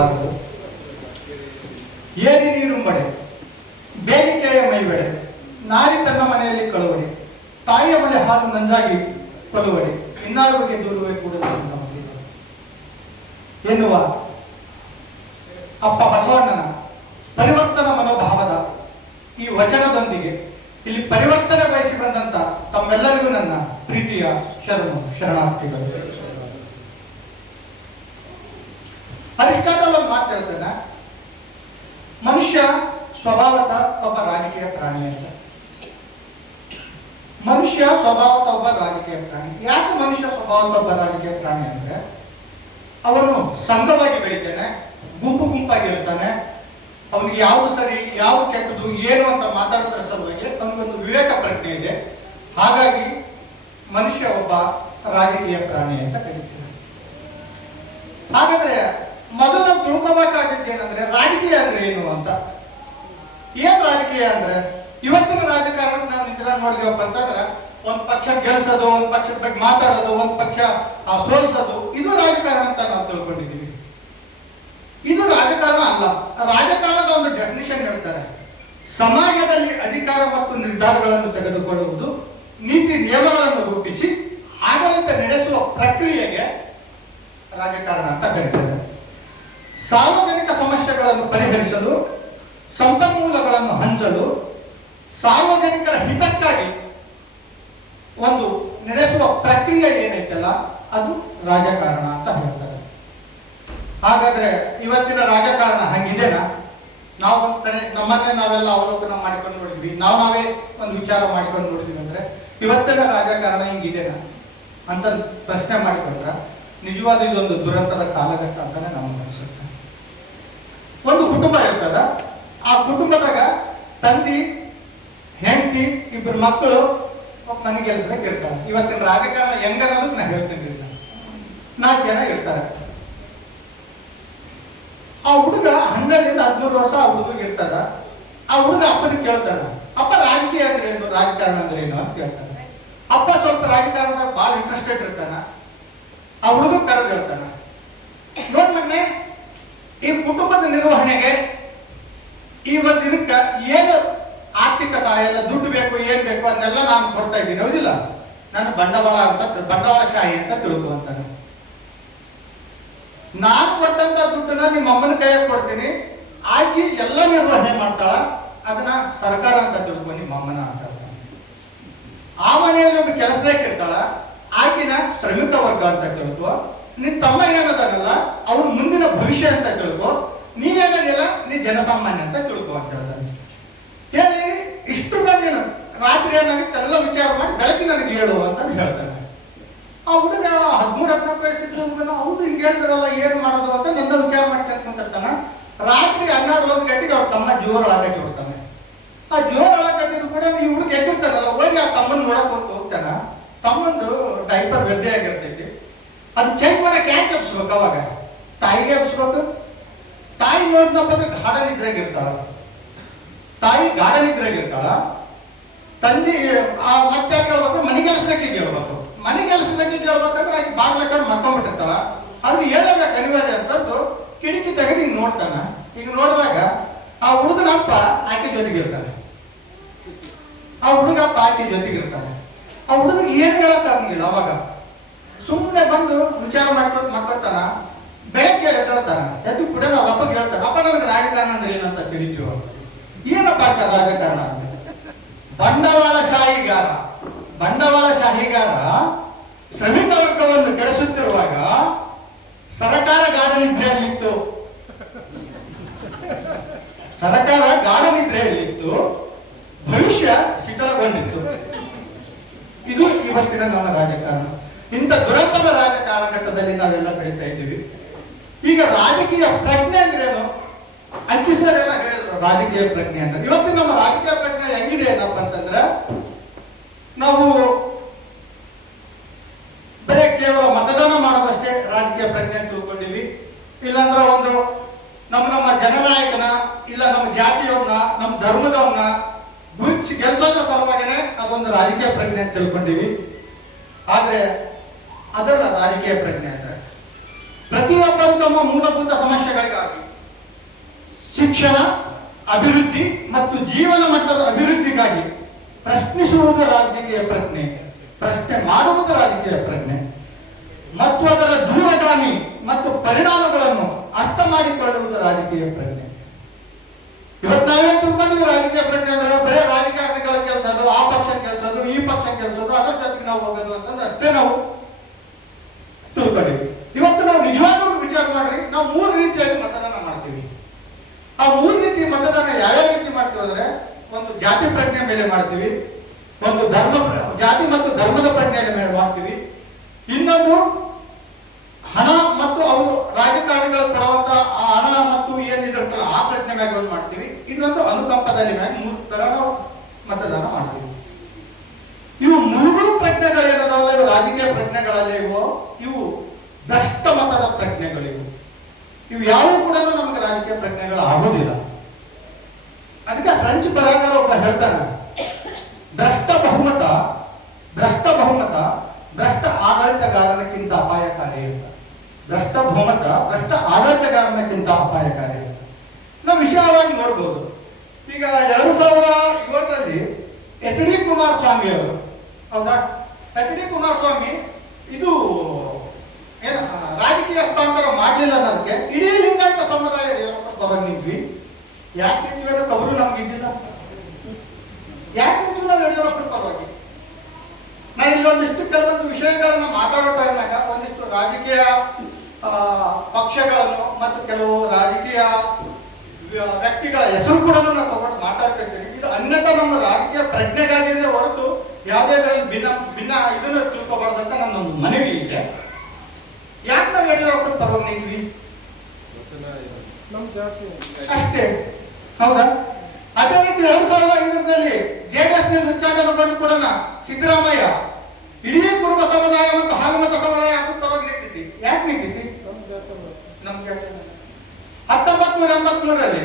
ಬಾರದು. ಏರಿ ನೀರುಂಬಡೆ, ಬೇಡಿಕೆಯ ಮೈಬೆಡೆ, ನಾರಿ ತನ್ನ ಮನೆಯಲ್ಲಿ ಕಳುವಡಿ, ತಾಯಿಯ ಮನೆ ಹಾಲು ನಂಜಾಗಿ ಕೊಲುವಡಿ, ಇನ್ನಾರ ಬಗ್ಗೆ ದೂರುವೆ ಕೂಡ ಎನ್ನುವ ಅಪ್ಪ ಬಸವಣ್ಣನ ಪರಿವರ್ತನ ಮನೋಭಾವದ ಈ ವಚನದೊಂದಿಗೆ ಇಲ್ಲಿ ಪರಿವರ್ತನೆ ಬಯಸಿ ಬಂದಂತ ತಮ್ಮೆಲ್ಲರಿಗೂ ನನ್ನ ಪ್ರೀತಿಯ ಶರಣಾರ್ಥಿಗಳು. ಅರಿಸ್ಟಾಟಲ್ ಒಂದು ಮಾತು ಹೇಳ್ತಾನೆ, ಮನುಷ್ಯ ಸ್ವಭಾವತಃ ಒಬ್ಬ ರಾಜಕೀಯ ಪ್ರಾಣಿ ಅಂತ. ಮನುಷ್ಯ ಸ್ವಭಾವತಃ ಒಬ್ಬ ರಾಜಕೀಯ ಪ್ರಾಣಿ. ಯಾಕೆ ಮನುಷ್ಯ ಸ್ವಭಾವತಃ ಒಬ್ಬ ರಾಜಕೀಯ ಪ್ರಾಣಿ ಅಂದ್ರೆ, ಅವನು ಸಂಘವಾಗಿ ಬೆಳಿತಾನೆ, ಗುಂಪು ಗುಂಪಾಗಿ ಇರ್ತಾನೆ, ಅವನಿಗೆ ಯಾವುದು ಸರಿ ಯಾವುದು ಕೆಟ್ಟದು ಏನು ಅಂತ ಮಾತಾಡೋದ್ರ ಸಲುವಾಗಿ ಅವನಿಗೊಂದು ವಿವೇಕ ಪ್ರಜ್ಞೆ ಇದೆ. ಹಾಗಾಗಿ ಮನುಷ್ಯ ಒಬ್ಬ ರಾಜಕೀಯ ಪ್ರಾಣಿ ಅಂತ ಕರೀತಾರೆ. ಹಾಗಾದ್ರೆ ಮೊದಲು ನಾವು ತಿಳ್ಕೋಬೇಕಾಗಿದ್ದೇನೆಂದ್ರೆ ರಾಜಕೀಯ ಅಂದ್ರೆ ಏನು ಅಂತ. ಏನ್ ರಾಜಕೀಯ ಅಂದ್ರೆ, ಇವತ್ತಿನ ರಾಜಕಾರಣ ನಾವು ನಿಂತ್ಕೊಂಡು ನೋಡಿದೀವಪ್ಪ ಅಂತಂದ್ರೆ ಒಂದ್ ಪಕ್ಷ ಗೆಲ್ಸೋದು, ಒಂದ್ ಪಕ್ಷದ ಬಗ್ಗೆ ಮಾತಾಡೋದು, ಒಂದ್ ಪಕ್ಷ ಸೋಲ್ಸೋದು, ಇದು ರಾಜಕಾರಣ ಅಂತ ನಾವು ತಿಳ್ಕೊಂಡಿದ್ದೀವಿ. ಇದು ರಾಜಕಾರಣ ಅಲ್ಲ. ರಾಜಕಾರಣದ ಒಂದು ಡೆಫಿನಿಷನ್ ಹೇಳ್ತಾರೆ, ಸಮಾಜದಲ್ಲಿ ಅಧಿಕಾರ ಮತ್ತು ನಿರ್ಧಾರಗಳನ್ನು ತೆಗೆದುಕೊಳ್ಳುವುದು, ನೀತಿ ನಿಯಮಗಳನ್ನು ರೂಪಿಸಿ ಆಡಳಿತ ನಡೆಸುವ ಪ್ರಕ್ರಿಯೆಗೆ ರಾಜಕಾರಣ ಅಂತ ಕರೀತಾರೆ. ಸಾರ್ವಜನಿಕ ಸಮಸ್ಯೆಗಳನ್ನು ಪರಿಹರಿಸಲು, ಸಂಪನ್ಮೂಲಗಳನ್ನು ಹಂಚಲು, ಸಾರ್ವಜನಿಕರ ಹಿತಕ್ಕಾಗಿ ಒಂದು ನಡೆಸುವ ಪ್ರಕ್ರಿಯೆ ಏನೈತಲ್ಲ ಅದು ರಾಜಕಾರಣ ಅಂತ ಹೇಳ್ತಾರೆ. ಹಾಗಾದ್ರೆ ಇವತ್ತಿನ ರಾಜಕಾರಣ ಹಂಗಿದೆನಾ? ನಾವು ಒಂದ್ಸರಿ ನಮ್ಮನ್ನೇ ನಾವೆಲ್ಲ ಅವಲೋಕನ ಮಾಡಿಕೊಂಡು ನೋಡಿದ್ವಿ, ನಾವೇ ಒಂದು ವಿಚಾರ ಮಾಡಿಕೊಂಡು ನೋಡಿದ್ವಿ ಅಂದ್ರೆ ಇವತ್ತಿನ ರಾಜಕಾರಣ ಹಿಂಗಿದೆನಾ ಅಂತ ಪ್ರಶ್ನೆ ಮಾಡಿಕೊಂಡ್ರ ನಿಜವಾದ ಇದೊಂದು ದುರಂತದ ಕಾಲಘಟ್ಟ ಅಂತಾನೆ ನಮಗೆ ಅನಿಸುತ್ತೆ. ಒಂದು ಕುಟುಂಬ ಇರ್ತದ, ಆ ಕುಟುಂಬದಾಗ ತಂದೆ, ಹೆಂಡತಿ, ಇಬ್ಬರು ಮಕ್ಕಳು ಮನೆ ಕೆಲಸದಾಗ ಇರ್ತಾರೆ. ಇವತ್ತಿನ ರಾಜಕಾರಣ ಹೆಂಗನ್ನೋದು ನಾ ಹೇಳ್ತೀನಿ. 4 ಜನ ಇರ್ತಾರೆ. ಆ ಹುಡುಗ 12ರಿಂದ 13 ವರ್ಷ ಆ ಹುಡುಗ ಇರ್ತದ. ಆ ಹುಡುಗ ಅಪ್ಪನಿಗೆ ಕೇಳ್ತಾನ, ಅಪ್ಪ ರಾಜಕೀಯ ಅಂದ್ರೆ ಏನು, ರಾಜಕಾರಣ ಅಂದ್ರೆ ಏನು ಅಂತ ಕೇಳ್ತಾನೆ. ಅಪ್ಪ ಸ್ವಲ್ಪ ರಾಜಕಾರಣದಾಗ ಬಹಳ ಇಂಟ್ರೆಸ್ಟೆಡ್ ಇರ್ತಾನ. ಆ ಹುಡುಗ ಕರೆದು ಹೇಳ್ತಾನ, ನೋಡ್ ಮಗನೇ, ಈ ಕುಟುಂಬದ ನಿರ್ವಹಣೆಗೆ ಈ ಒಂದು ಇದಕ್ಕ ಏನು ಆರ್ಥಿಕ ಸಹಾಯ ಎಲ್ಲ ದುಡ್ಡು ಬೇಕು, ಏನ್ ಬೇಕು ಅದನ್ನೆಲ್ಲ ನಾನು ಕೊಡ್ತಾ ಇದ್ದೀನಿ, ಹೌದಿಲ್ಲ? ನಾನು ಬಂಡವಾಳಶಾಹಿ ಅಂತ ತಿಳ್ಕೊಂತಾನೆ. ನಾನು ಕೊಟ್ಟಂತ ದುಡ್ಡನ್ನ ನಿಮ್ಮ ಅಮ್ಮನ ಕೈಯಾಗ ಕೊಡ್ತೀನಿ, ಆಕಿ ಎಲ್ಲ ನಿರ್ವಹಣೆ ಮಾಡ್ತಾಳ, ಅದನ್ನ ಸರ್ಕಾರ ಅಂತ ತಿಳ್ಕೊ, ನಿಮ್ಮ ಅಮ್ಮನ ಅಂತ. ಆ ಮನೆಯಲ್ಲಿ ಒಬ್ಬ ಕೆಲಸದಾಗ ಇರ್ತಾಳ, ಆಕಿನ ಶ್ರಮಿಕ ವರ್ಗ ಅಂತ ತಿಳ್ಕೊ. ನಿನ್ ತಮ್ಮ ಏನದಾನಲ್ಲ ಅವ್ರ ಮುಂದಿನ ಭವಿಷ್ಯ ಅಂತ ತಿಳ್ಕೊ. ನೀ ಏನಿಲ್ಲ, ನೀ ಜನಸಾಮಾನ್ಯ ಅಂತ ತಿಳ್ಕೊ ಅಂತ ಹೇಳ್ತಾನೆ. ಹೇಳಿ ಇಷ್ಟು ನೀನು ರಾತ್ರಿ ಏನಾಗುತ್ತೆ ಎಲ್ಲ ವಿಚಾರ ಮಾಡಿ ಬೆಳಗ್ಗೆ ನನಗೆ ಹೇಳು ಅಂತ ಹೇಳ್ತಾನೆ. ಆ ಹುಡುಗ 13-14 ವಯಸ್ಸಿದ್ದು ಹುಡುಗನ, ಹೌದು ಹಿಂಗೆ ಹೇಳ್ತಾರಲ್ಲ ಏನ್ ಮಾಡೋದು ಅಂತ ನಿಂದ ವಿಚಾರ ಮಾಡಿ ಕೇಳ್ಕೊಂತಿರ್ತಾನ. ರಾತ್ರಿ 12-1 ಗಂಟೆಗೆ ಅವ್ರ ತಮ್ಮ ಜೋರ ಒಳಗಟ್ಟಿ ಬಿಡ್ತಾನೆ. ಆ ಜೋರ ಒಳಗಟ್ಟಿದ್ರು ಕೂಡ ಈ ಹುಡುಗ ಎದ್ದಿರ್ತಾನಲ್ಲ, ಹೋಗಿ ಆ ತಮ್ಮನ್ ನೋಡಕ್ ಹೋಗ್ತಾನ. ತಮ್ಮಂದು ಡೈಪರ್ ಬೆದ್ದೆ ಆಗಿರ್ತೈತಿ, ಅದು ಚೇಂಜ್ ಮಾಡಕ್ಕೆ ಯಾಕೆ ಎಬ್ಸ್ಬೇಕು? ಅವಾಗ ತಾಯಿಗೆ ಎಬ್ಸ್ಬೇಕು. ತಾಯಿ ನೋಡಿದಪ್ಪ ಗಾಢ ನಿದ್ರಾಗಿರ್ತಾಳ, ತಾಯಿ ಗಾಢ ನಿದ್ರಾಗಿರ್ತಾಳ. ತಂದೆ ಮತ್ತೆ ಕೇಳ್ಬೇಕು, ಮನೆ ಕೆಲಸಕ್ಕೆ ಕೇಳ್ಬೇಕು. ಮನೆ ಕೆಲಸಕ್ಕೆ ಕೇಳ್ಬೇಕಂದ್ರೆ ಆಕೆ ಬಾಗ್ಲ ಕಡೆ ಮಕ್ಕೊಂಡ್ಬಿಟ್ಟಿರ್ತಾಳ. ಅವ್ರಿಗೆ ಹೇಳಬೇಕು ಅನಿವಾರ್ಯ ಅಂತಂದು ಕಿಟಕಿ ತೆಗೆದು ಹಿಂಗ್ ನೋಡ್ತಾನ. ಈಗ ನೋಡಿದಾಗ ಆ ಹುಡುಗನಪ್ಪ ಆಕೆ ಜೊತೆಗಿರ್ತಾನೆ, ಆ ಹುಡುಗಪ್ಪ ಆಕೆ ಜೊತೆಗಿರ್ತಾನೆ. ಆ ಹುಡುಗಿಗೆ ಏನ್ ಹೇಳಕ್ ಆಗಂಗಿಲ್ಲ. ಅವಾಗ ಸುಮ್ಮನೆ ಬಂದು ವಿಚಾರ ಮಾಡ್ಕೊಂಡು ಮಕ್ಕೊತಾನ. ಬೆಳಗ್ಗೆ ಎದ್ದೇಳ್ತಾನ, ಎದ್ದು ಕೂಡ ನಾವು ಅಪ್ಪಗೆ ಹೇಳ್ತಾನೆ, ಅಪ್ಪ ನನಗೆ ರಾಜಕಾರಣ ಅಂದ್ರೆ ಏನಂತ ತಿಳಿತೀವ. ಏನಪ್ಪ ಅಂತ ರಾಜಕಾರಣ ಅಂದ್ರೆ ಬಂಡವಾಳಶಾಹಿಗಾರ ಶ್ರಮಿಕ ವರ್ಗವನ್ನು ಕೆಡಿಸುತ್ತಿರುವಾಗ ಸರ್ಕಾರ ಗಾಢ ನಿದ್ರೆಯಲ್ಲಿತ್ತು. ಸರ್ಕಾರ ಗಾಢ ನಿದ್ರೆಯಲ್ಲಿತ್ತು, ಭವಿಷ್ಯ ಶಿಥಿಲಗೊಂಡಿತ್ತು. ಇದು ಇವತ್ತಿನ ನಮ್ಮ ರಾಜಕಾರಣ. ಇಂಥ ದುರಂತದ ರಾಜಕಾರಣಘಟ್ಟದಲ್ಲಿ ನಾವೆಲ್ಲ ಬೆಳೀತಾ ಇದ್ದೀವಿ. ಈಗ ರಾಜಕೀಯ ಪ್ರಜ್ಞೆ ಅಂದ್ರೇನು? ಅಂಕಿಸರ್ ಎಲ್ಲ ಹೇಳಿದ್ರು ರಾಜಕೀಯ ಪ್ರಜ್ಞೆ ಅಂತ. ಇವತ್ತು ನಮ್ಮ ರಾಜಕೀಯ ಪ್ರಜ್ಞೆ ಹೆಂಗಿದೆ ಏನಪ್ಪ ಅಂತಂದ್ರೆ, ನಾವು ಬರೀ ಕೇವಲ ಮತದಾನ ಮಾಡೋದಷ್ಟೇ ರಾಜಕೀಯ ಪ್ರಜ್ಞೆ ತಿಳ್ಕೊಂಡಿವಿ. ಇಲ್ಲಾಂದ್ರೆ ಒಂದು ನಮ್ಮ ಜನನಾಯಕನ, ಇಲ್ಲ ನಮ್ಮ ಜಾತಿಯವನ್ನ, ನಮ್ಮ ಧರ್ಮದವನ್ನ ಗುರುತಿಸಿ ಗೆಲ್ಸೋದ್ರ ಸಲುವಾಗಿನೇ ಅದೊಂದು ರಾಜಕೀಯ ಪ್ರಜ್ಞೆ ಅಂತ ತಿಳ್ಕೊಂಡಿವಿ. ಆದ್ರೆ ಅದರ ರಾಜಕೀಯ ಪ್ರಜ್ಞೆ ಅಂದ್ರೆ ಪ್ರತಿಯೊಬ್ಬರು ತಮ್ಮ ಮೂಲಭೂತ ಸಮಸ್ಯೆಗಳಿಗಾಗಿ ಶಿಕ್ಷಣ ಅಭಿವೃದ್ಧಿ ಮತ್ತು ಜೀವನ ಮಟ್ಟದ ಅಭಿವೃದ್ಧಿಗಾಗಿ ಪ್ರಶ್ನಿಸುವುದು ರಾಜಕೀಯ ಪ್ರಜ್ಞೆ, ಪ್ರಶ್ನೆ ಮಾಡುವುದು ರಾಜಕೀಯ ಪ್ರಜ್ಞೆ ಮತ್ತು ಅದರ ದೂರಗಾಮಿ ಮತ್ತು ಪರಿಣಾಮಗಳನ್ನು ಅರ್ಥ ಮಾಡಿಕೊಳ್ಳುವುದು ರಾಜಕೀಯ ಪ್ರಜ್ಞೆ. ಇವತ್ತು ನಾವೇನ್ ತಿಳ್ಕೊಂಡಿವಿ ರಾಜಕೀಯ ಪ್ರಜ್ಞೆ ಅಂದ್ರೆ ಬರೇ ರಾಜಕಾರಣಿಗಳ ಕೆಲಸ, ಅದು ಆ ಪಕ್ಷ ಕೆಲಸದು, ಈ ಪಕ್ಷ ಕೆಲಸದು, ಅದ್ರ ಜೊತೆಗೆ ನಾವು ಹೋಗೋದು ಅಂತಂದ್ರೆ ಅಷ್ಟೇ ನಾವು ತಿಳ್ಕೊಂಡಿವಿ. ಇವತ್ತು ನಾವು ನಿಜವಾಗ್ಲೂ ವಿಚಾರ ಮಾಡ್ರಿ, ನಾವು 3 ರೀತಿಯಾಗಿ ಮತದಾನ ಮಾಡ್ತೀವಿ. ಆ 3 ರೀತಿ ಮತದಾನ ಯಾವ್ಯಾವ ರೀತಿ ಮಾಡ್ತೀವಿ ಅಂದ್ರೆ, ಒಂದು ಜಾತಿ ಪ್ರಜ್ಞೆ ಮೇಲೆ ಮಾಡ್ತೀವಿ, ಒಂದು ಜಾತಿ ಮತ್ತು ಧರ್ಮದ ಪ್ರಜ್ಞೆಯ ಮೇಲೆ ಮಾಡ್ತೀವಿ, ಇನ್ನೊಂದು ಹಣ ಮತ್ತು ಅವರು ರಾಜಕಾರಣಿಗಳು ಕೊಡುವಂತ ಆ ಹಣ ಮತ್ತು ಏನಿರುತ್ತಲ್ಲ ಆ ಪ್ರಜ್ಞೆ ಮ್ಯಾಗ ಒಂದು ಮಾಡ್ತೀವಿ, ಇನ್ನೊಂದು ಅನುಕಂಪದಲ್ಲಿ ಮ್ಯಾಗ 3 ತರ ನಾವು ಮತದಾನ ಮಾಡ್ತೀವಿ. ಇವು 3 ಪ್ರಜ್ಞೆಗಳೇನದಾವಲ್ಲ, ಇವು ರಾಜಕೀಯ ಪ್ರಜ್ಞೆಗಳಲ್ಲೇ ಇವು ಭ್ರಷ್ಟ ಮತದ ಪ್ರಜ್ಞೆಗಳಿವು. ಇವು ಯಾವುವು ಕೂಡ ನಮಗೆ ರಾಜಕೀಯ ಪ್ರಜ್ಞೆಗಳು ಆಗೋದಿಲ್ಲ. ಅದಕ್ಕೆ ಫ್ರೆಂಚ್ ಬರಹಗಾರ ಒಬ್ಬ ಹೇಳ್ತಾನೆ, ಭ್ರಷ್ಟ ಬಹುಮತ ಭ್ರಷ್ಟ ಆಡಳಿತಗಾರನಕ್ಕಿಂತ ಅಪಾಯಕಾರಿ ಅಂತ. ಭ್ರಷ್ಟ ಬಹುಮತ ಭ್ರಷ್ಟ ಆಡಳಿತಗಾರನಕ್ಕಿಂತ ಅಪಾಯಕಾರಿ ಅಂತ ನಾವು ವಿಶಾಲವಾಗಿ ನೋಡ್ಬೋದು. ಈಗ 2007ರಲ್ಲಿ ಎಚ್ ಡಿ ಕುಮಾರಸ್ವಾಮಿ ಅವರು, ಹೌದಾ, ಎಚ್ ಡಿ ಕುಮಾರಸ್ವಾಮಿ ಇದು ಏನು ರಾಜಕೀಯ ಹಸ್ತಾಂತರ ಮಾಡಲಿಲ್ಲ ಅನ್ನೋದಕ್ಕೆ ಇಡೀ ಲಿಂಗಾಯತ ಸಮುದಾಯ ಪರವಾಗಿ ನಿಂತ್ವಿ. ಯಾಕೆ ನಿಂತ್ವಿ ಅನ್ನೋ ಕಬರು ನಮ್ಗೆ ಇದ್ದಿಲ್ಲ. ಯಾಕೆ ನಿಂತ್ವಿ ನಾವು ಯಡಿಯೂರಪ್ಪನ ಪರವಾಗಿ? ನಾನು ಇಲ್ಲೊಂದಿಷ್ಟು ಕೆಲವೊಂದು ವಿಷಯಗಳನ್ನ ಮಾತಾಡೋ ಟೈಮ್ನಾಗ ಒಂದಿಷ್ಟು ರಾಜಕೀಯ ಪಕ್ಷಗಳನ್ನು ಮತ್ತು ಕೆಲವು ರಾಜಕೀಯ ವ್ಯಕ್ತಿಗಳ ಹೆಸರು ಕೂಡ ನಾವು ತಗೊಂಡು ಮಾತಾಡ್ತಿರ್ತೀವಿ. ಇದು ಅನ್ಯತಾ ನಮ್ಮ ರಾಜಕೀಯ ಪ್ರಜ್ಞೆಗಾಗಿದೆ ಹೊರತು ಯಾವುದೇ ಭಿನ್ನ ಇದನ್ನು ತಿಳ್ಕೊಬಾರ್ದಂತ ನನ್ನ ಮನವಿ ಇದೆ. ಯಾಕೆ ನಾವು ಯಡಿಯೂರಪ್ಪನ ಪರವಾಗಿ ನಿಂತ್ವಿ ಅಷ್ಟೇ, ಹೌದಾ? ಅದೇ ರೀತಿ 2005ರಲ್ಲಿ JDS ಉಚ್ಚಾಟನೆ ಬಂದು ಕೂಡ ಸಿದ್ದರಾಮಯ್ಯ ಇಡೀ ಕುರುಬ ಸಮುದಾಯ ಮತ್ತು ಹಾಲುಮತ ಸಮುದಾಯ ಪರವಾಗಿ ನಿಂತಿತಿ. ಯಾಕೆ ನಿಂತಿತಿ? ನಮ್ ಜಾತಿ. 1983ರಲ್ಲಿ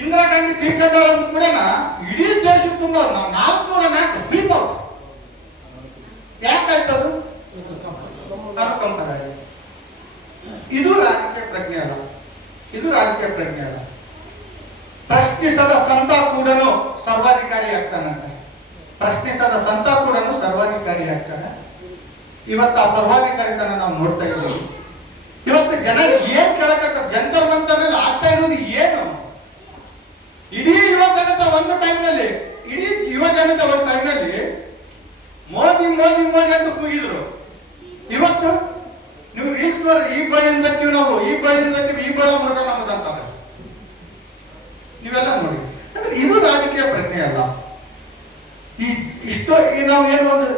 ಇಂದಿರಾ ಗಾಂಧಿ ತೀರ್ಕೊಂಡಾಳ ಅಂತ ಕೂಡ ಇಡೀ ದೇಶ ತುಂಬ 404 ಫ್ಲಿಪ್ ಔಟ್. ಯಾಕಾಯ್ತದು? ಅನುಕಂಪದ. ಇದು ರಾಜಕೀಯ ಪ್ರಜ್ಞೆ ಅಲ್ಲ, ಇದು ರಾಜಕೀಯ ಪ್ರಜ್ಞೆ ಅಲ್ಲ. ಪ್ರಶ್ನಿಸದ ಸಂತ ಕೂಡ ಸರ್ವಾಧಿಕಾರಿ ಆಗ್ತಾನಂತೆ. ಪ್ರಶ್ನಿಸದ ಸಂತ ಕೂಡ ಸರ್ವಾಧಿಕಾರಿ ಆಗ್ತಾನೆ. ಇವತ್ತು ಆ ಸರ್ವಾಧಿಕಾರಿತನ ನಾವು ನೋಡ್ತಾ ಇದ್ದೀವಿ. ಇವತ್ತು ಜನ ಏನ್ ಕೇಳಕತ್ತ ಜಂತರ್ ಮಂತರಲ್ಲಿ ಆಗ್ತಾ ಇರೋದು ಏನು? ಇಡೀ ಯುವ ಜನತೆ ಒಂದು ಟೈಮ್ನಲ್ಲಿ ಮೋದಿ ಮೋದಿ ಮೋದಿ ಅಂತ ಕೂಗಿದ್ರು. ಇವತ್ತು ನೀವು ರೀಲ್ಸ್ ನೋಡಿ, ಈ ಬಳಿಯಿಂದ ಬರ್ತೀವಿ ನಾವು, ಈ ಬಳಿಯಿಂದ ಬರ್ತೀವಿ, ಈ ಬಳ ಮೃಗ ನಮ್ಮದಂತಾರೆ. ನೀವೆಲ್ಲ ನೋಡಿ, ಅಂದ್ರೆ ಇದು ರಾಜಕೀಯ ಪ್ರಜ್ಞೆ ಅಲ್ಲ. ನಾವು ಏನು ಒಂದು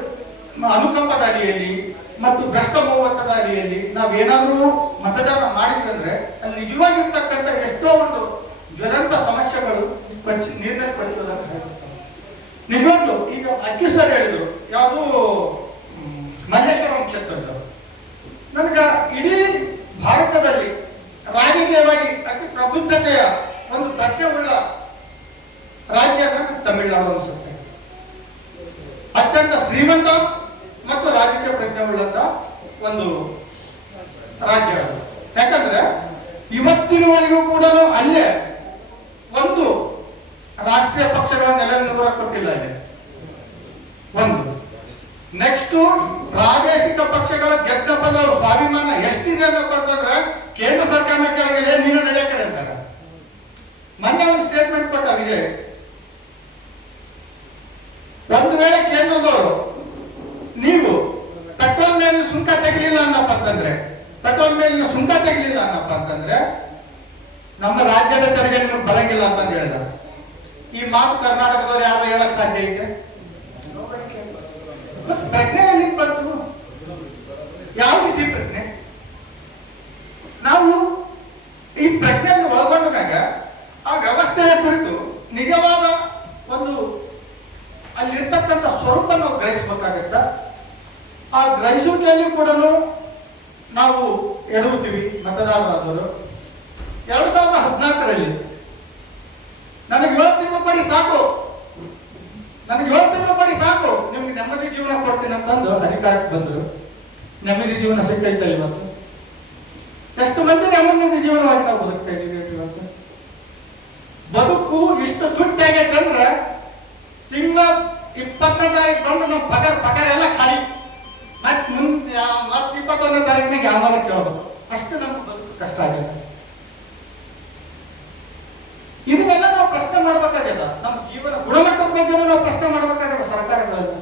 ಅನುಕಂಪದ ಅಡಿಯಲ್ಲಿ ಮತ್ತು ಭ್ರಷ್ಟ ಬಹುಮತದ ಅಡಿಯಲ್ಲಿ ನಾವೇನಾದ್ರೂ ಮತದಾನ ಮಾಡಿದ್ವಿ ಅಂದ್ರೆ ಅಲ್ಲಿ ನಿಜವಾಗಿರ್ತಕ್ಕಂಥ ಎಷ್ಟೋ ಒಂದು ಜ್ವಲಂತ ಸಮಸ್ಯೆಗಳು ನೀರಿನಲ್ಲಿ ಕೊಚ್ಚುವುದನ್ನು ಹೇಳ್ತಾರೆ. ನಿಜವಾಗ್ಲು ಈಗ ಅಕ್ಕಿ ಸರ್ ಹೇಳಿದ್ರು, ಯಾವುದು ಮಲ್ಲೇಶ್ವರಂ ಕ್ಷೇತ್ರದವರು. ನನಗ ಇಡೀ ಭಾರತದಲ್ಲಿ ರಾಜಕೀಯವಾಗಿ ಅತಿ ಪ್ರಬುದ್ಧತೆಯ ಒಂದು ಪ್ರಜ್ಞೆಯುಳ್ಳ ರಾಜ್ಯ ತಮಿಳುನಾಡು ಅನಿಸುತ್ತೆ. ಅತ್ಯಂತ ಶ್ರೀಮಂತ ಮತ್ತು ರಾಜಕೀಯ ಪ್ರಜ್ಞೆಯುಳ್ಳಂತ ಒಂದು ರಾಜ್ಯ ಅದು. ಯಾಕಂದ್ರೆ ಇವತ್ತಿನವರೆಗೂ ಕೂಡ ಅಲ್ಲೇ ಒಂದು ರಾಷ್ಟ್ರೀಯ ಪಕ್ಷಗಳ ನೆಲೆಯನ್ನು ಕೊಟ್ಟಿಲ್ಲ ಅಲ್ಲಿ. ಒಂದು ನೆಕ್ಸ್ಟ್ ಪ್ರಾದೇಶಿಕ ಪಕ್ಷಗಳ ಗೆದ್ದ ಪದ ಸ್ವಾಭಿಮಾನ ಎಷ್ಟಿದೆ ಅಂತಂದ್ರೆ ಕೇಂದ್ರ ಸರ್ಕಾರನ ಕೆಳಗೆ ನೀನು ನಡೆಯ ಕಡೆ ಅಂತಾರೆ. ಮೊನ್ನೆ ಒಂದು ಸ್ಟೇಟ್ಮೆಂಟ್ ಕೊಟ್ಟ ವಿಜಯ್, ಒಂದು ವೇಳೆ ಕೇಂದ್ರದವರು ನೀವು ಪೆಟ್ರೋಲ್ ಮೇಲಿನ ಸುಂಕ ತೆಗಲಿಲ್ಲ ಅನ್ನಪ್ಪ ಅಂತಂದ್ರೆ, ಪೆಟ್ರೋಲ್ ಮೇಲಿನ ಸುಂಕ ತೆಗಲಿಲ್ಲ ಅನ್ನಪ್ಪ ಅಂತಂದ್ರೆ ನಮ್ಮ ರಾಜ್ಯದ ತೆರಿಗೆ ನಿಮಗೆ ಬರಂಗಿಲ್ಲ ಅಂತಂದು ಹೇಳಿದ. ಈ ಮಾತು ಕರ್ನಾಟಕದವ್ರು ಯಾರು ಹೇಳಕ್ ಸಾಧ್ಯ ಇದೆ? ಪ್ರಜ್ಞೆಯಲ್ಲಿ ಬಂತು ಯಾವ ರೀತಿ ಪ್ರಜ್ಞೆ? ನಾವು ಈ ಪ್ರಜ್ಞೆಯನ್ನು ಒಳಗೊಂಡಾಗ ಆ ವ್ಯವಸ್ಥೆಯ ಕುರಿತು ನಿಜವಾದ ಒಂದು ಅಲ್ಲಿರ್ತಕ್ಕಂಥ ಸ್ವರೂಪ ನಾವು ಗ್ರಹಿಸಬೇಕಾಗತ್ತ. ಆ ಗ್ರಹಿಸುವಿಕೆಯಲ್ಲಿ ಕೂಡ ನಾವು ಎಡುತ್ತೀವಿ ಮತದಾರರಾದವರು. 2014ರಲ್ಲಿ ನನಗೆ 7 ತಿಂಗಳು ಕೊಡಿ ಸಾಕು, ನನಗೆ 7 ತಿಂಗಳು ಕೊಡಿ ಸಾಕು, ನಿಮ್ಗೆ ನೆಮ್ಮದಿ ಜೀವನ ಕೊಡ್ತೀನಿ ಅಂತಂದು ಅಧಿಕಾರಕ್ಕೆ ಬಂದರು. ನೆಮ್ಮದಿ ಜೀವನ ಸಿಕ್ಕೈತಲ್ಲ ಇವತ್ತು? ಎಷ್ಟು ಮಂದಿ ನೆಮ್ಮದಿ ಜೀವನವಾಗಿ ನಾವು ಬದುಕ್ತಾ ಇದ್ದೀವಿ ಇವತ್ತು? ಆಗೈತೆ ಅಂದ್ರೆ ತಿಂಗಳ 20ನೇ ತಾರೀಕು ಬಂದು ನಾವು ಪಗಾರ ಎಲ್ಲ ಖಾಲಿ. ಮತ್ತೆ 21ನೇ ತಾರೀಕಿನಾಗ ಯಾವಾಗ ಕೇಳಬೇಕು, ಅಷ್ಟು ನಮ್ಗೆ ಬದುಕು ಕಷ್ಟ ಆಗಿದೆ. ಇದನ್ನೆಲ್ಲ ನಾವು ಪ್ರಶ್ನೆ ಮಾಡ್ಬೇಕಾಗ್ಯದ. ನಮ್ಮ ಜೀವನ ಗುಣಮಟ್ಟದ ಬಗ್ಗೆ ನಾವು ಪ್ರಶ್ನೆ ಮಾಡ್ಬೇಕಾಗ್ಯದ ಸರ್ಕಾರಗಳಲ್ಲಿ.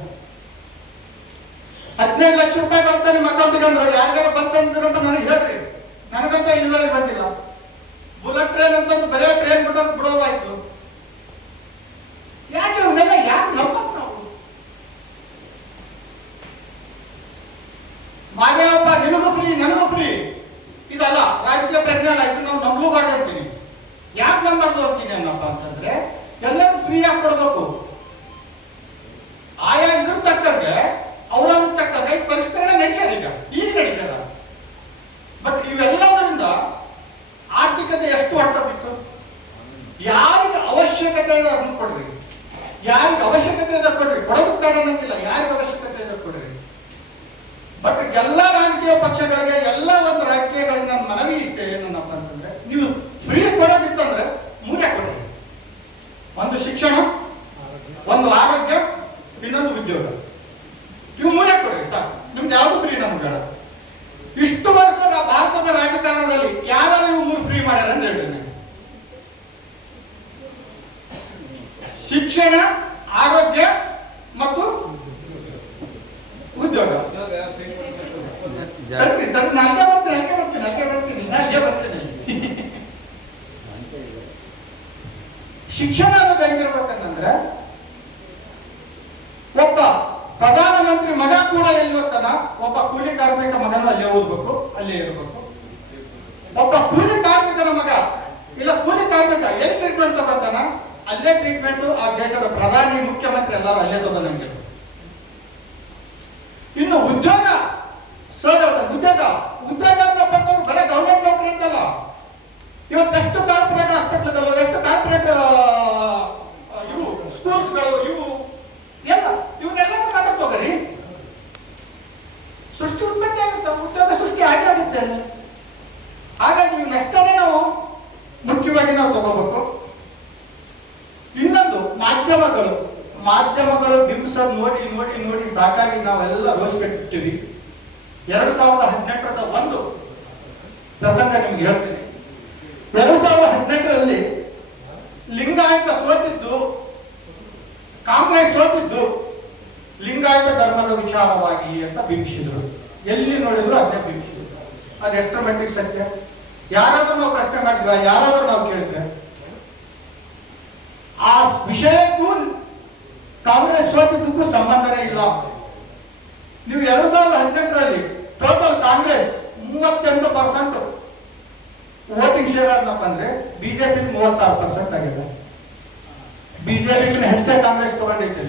15 ಲಕ್ಷ ರೂಪಾಯಿ ಬರ್ತಾರೆ ನಿಮ್ಮ ಅಕೌಂಟಿಗೆ ಅಂದ್ರೆ ಯಾರಿಗಾರ ಬಂತಂದ್ರಂತ ನನಗೆ ಹೇಳ್ರಿ. ನನಗಂತ ಇಲ್ಲಿವರೆಗೆ ಬಂದಿಲ್ಲ. ಬುಲೆಟ್ ಟ್ರೈನ್ ಅಂತಂದು ಬರೇ ಟ್ರೈನ್ ಬಿಡೋದಾಯ್ತು. ಯಾಕೆ ಅವನ್ನೆಲ್ಲ ಯಾಕೆ ನಂಬಕ್ ನಾವು? ಮಾದೇವಪ್ಪ ನಿನಗೂ ಫ್ರೀ ನನಗೂ ಫ್ರೀ ಇದಲ್ಲ ರಾಜಕೀಯ ಪ್ರಜ್ಞೆ ಅಲ್ಲ. ಇದು ನಾವು ನಂಬೂಬಾರ್ದು ಅಂತೀನಿ. ಯಾಕೆ ನಂಬರ್ದು ಹೋಗ್ತೀನಿ ಅನ್ನಪ್ಪ ಅಂತಂದ್ರೆ ಎಲ್ಲರೂ ಫ್ರೀ ಆಗಿ ಕೊಡ್ಬೇಕು. ಆಯಾ ಇದ್ರ ತಕ್ಕಂಗೆ ಅವರನ್ನು ತಕ್ಕಂಗೆ ಪರಿಷ್ಕರಣೆ ನಡೆಸ್ಯಾರ. ಈಗ ನಡೆಸ್ಯಾರ. ಬಟ್ ಇವೆಲ್ಲದರಿಂದ ಆರ್ಥಿಕತೆ ಎಷ್ಟು ಹೊರಟೋಗಿತ್ತು. ಯಾರಿಗೆ ಅವಶ್ಯಕತೆ ಇದೆ ಅದನ್ನು ಕೊಡ್ರಿ, ಯಾರಿಗೆ ಅವಶ್ಯಕತೆ ಇದೆ ಕೊಡ್ರಿ. ಕೊಡೋದಕ್ಕೆ ಕಾರಣಂಗಿಲ್ಲ, ಯಾರಿಗೆ ಅವಶ್ಯಕತೆ ಇದೆ ಕೊಡ್ರಿ. ಬಟ್ ಎಲ್ಲ ರಾಜಕೀಯ ಪಕ್ಷಗಳಿಗೆ ಎಲ್ಲ ಒಂದು ರಾಜಕೀಯಗಳಿಗೆ ನನ್ನ ಮನವಿ ಇಷ್ಟೇ ಏನನ್ನಪ್ಪ ಅಂತಂದ್ರೆ ನೀವು ಫ್ರೀ ಕೊಡೋದಿತ್ತು ಅಂದ್ರೆ ಮೂರೇ ಕೊಡ್ರಿ. ಒಂದು ಶಿಕ್ಷಣ, ಒಂದು ಆರೋಗ್ಯ, ಇನ್ನೊಂದು ಉದ್ಯೋಗ. ಇವು ಮೂರೇ ಕೊಡ್ರಿ ಸರ್. ನಿಮ್ದು ಯಾವುದು ಫ್ರೀ ನಮ್ಗೆ ಬೇಡ. ಇಷ್ಟು ವರ್ಷದ ಭಾರತದ ರಾಜಕಾರಣದಲ್ಲಿ ಯಾರು ನೀವು 3 ಫ್ರೀ ಮಾಡ್ಯಾರ ಅಂತ ಹೇಳ್ತೇನೆ. ಶಿಕ್ಷಣ, ಆರೋಗ್ಯ ಮತ್ತು ಉದ್ಯೋಗ. ಶಿಕ್ಷಣ ಅನ್ನೋದು ಹೆಂಗಿರ್ಬೇಕಂದ್ರೆ ಒಬ್ಬ ಪ್ರಧಾನಮಂತ್ರಿ ಮಗ ಕೂಡ ಎಲ್ಲಿ ಓದ್ತಾನ, ಒಬ್ಬ ಕೂಲಿ ಕಾರ್ಮಿಕ ಮಗನೂ ಅಲ್ಲೇ ಓದ್ಬೇಕು, ಅಲ್ಲೇ ಇರಬೇಕು. ಒಬ್ಬ ಕೂಲಿ ಕಾರ್ಮಿಕನ ಮಗ ಇಲ್ಲ ಕೂಲಿ ಕಾರ್ಮಿಕ ಎಲ್ಲಿ ಟ್ರೀಟ್ಮೆಂಟ್ ತಗೋತಾನ ಅಲ್ಲೇ ಟ್ರೀಟ್ಮೆಂಟ್ ಆ ದೇಶದ ಪ್ರಧಾನಿ ಮುಖ್ಯಮಂತ್ರಿ ಎಲ್ಲರೂ ಅಲ್ಲೇ ತಗೊಂಡಂಗೆ. ಇನ್ನು ಉದ್ಯೋಗ ಉದ್ಯೋಗ ಅಂತ ಬರೀ ಗೌರ್ಮೆಂಟ್ ನೌಕರಿ ಅಂತಲ್ಲ. ಇವತ್ತೆಷ್ಟು ಕಾರ್ಪೊರೇಟ್ ಹಾಸ್ಪಿಟಲ್ಗಳು, ಎಷ್ಟು ಕಾರ್ಪೊರೇಟ್ ಇವು ಸ್ಕೂಲ್ಸ್ಗಳು, ಇವು ಎಲ್ಲ ಇವನ್ನೆಲ್ಲ ಮಾತಾಡ್ತೋಗ್ರಿ. ಸೃಷ್ಟಿ ಉತ್ಪತ್ತಿ ಆಗುತ್ತೆ, ಉದ್ಯೋಗ ಸೃಷ್ಟಿ ಆಗುತ್ತೆ. ಹಾಗಾಗಿ ಇವನ್ನಷ್ಟೇ ನಾವು ಮುಖ್ಯವಾಗಿ ನಾವು ತಗೋಬೇಕು. ಇನ್ನೊಂದು ಮಾಧ್ಯಮಗಳು ಬಿಂಬಿಸೋದು ನೋಡಿ ನೋಡಿ ನೋಡಿ ಸಾಕಾಗಿ ನಾವೆಲ್ಲ ರೋಷಿಟ್ಟಿವಿ. 2018ರದ ಒಂದು ಪ್ರಸಂಗ ನಿಮ್ಗೆ ಹೇಳ್ತೀನಿ. 2018ರಲ್ಲಿ ಲಿಂಗಾಯತ ಸೋತಿದ್ದು, ಕಾಂಗ್ರೆಸ್ ಸೋತಿದ್ದು ಲಿಂಗಾಯತ ಧರ್ಮದ ವಿಚಾರವಾಗಿ ಅಂತ ಬಿಂಬಿಸಿದ್ರು. ಎಲ್ಲಿ ನೋಡಿದ್ರು ಅದನ್ನೇ ಬಿಂಬಿಸಿದ್ರು. ಅದೆಷ್ಟರ ಮಟ್ಟಿಗೆ ಸತ್ಯ? ಯಾರಾದ್ರೂ ನಾವು ಪ್ರಶ್ನೆ ಮಾಡಿದ್ವಿ, ಯಾರಾದ್ರೂ ನಾವು ಕೇಳಿದ್ವಿ? ಆ ವಿಷಯಕ್ಕೂ ಕಾಂಗ್ರೆಸ್ ಸೋತಿದ್ದಕ್ಕೂ ಸಂಬಂಧನೇ ಇಲ್ಲ. ನೀವು 2018ರಲ್ಲಿ ಟೋಟಲ್ ಕಾಂಗ್ರೆಸ್ 38% ವೋಟಿಂಗ್ ಶೇರ್ ಆದ್ನಪ್ಪ ಅಂದ್ರೆ ಬಿಜೆಪಿ 36% ಆಗಿದೆ. ಬಿಜೆಪಿ ಹೆಚ್ಚಾಗಿ ಕಾಂಗ್ರೆಸ್ ತಗೊಂಡೈತೆ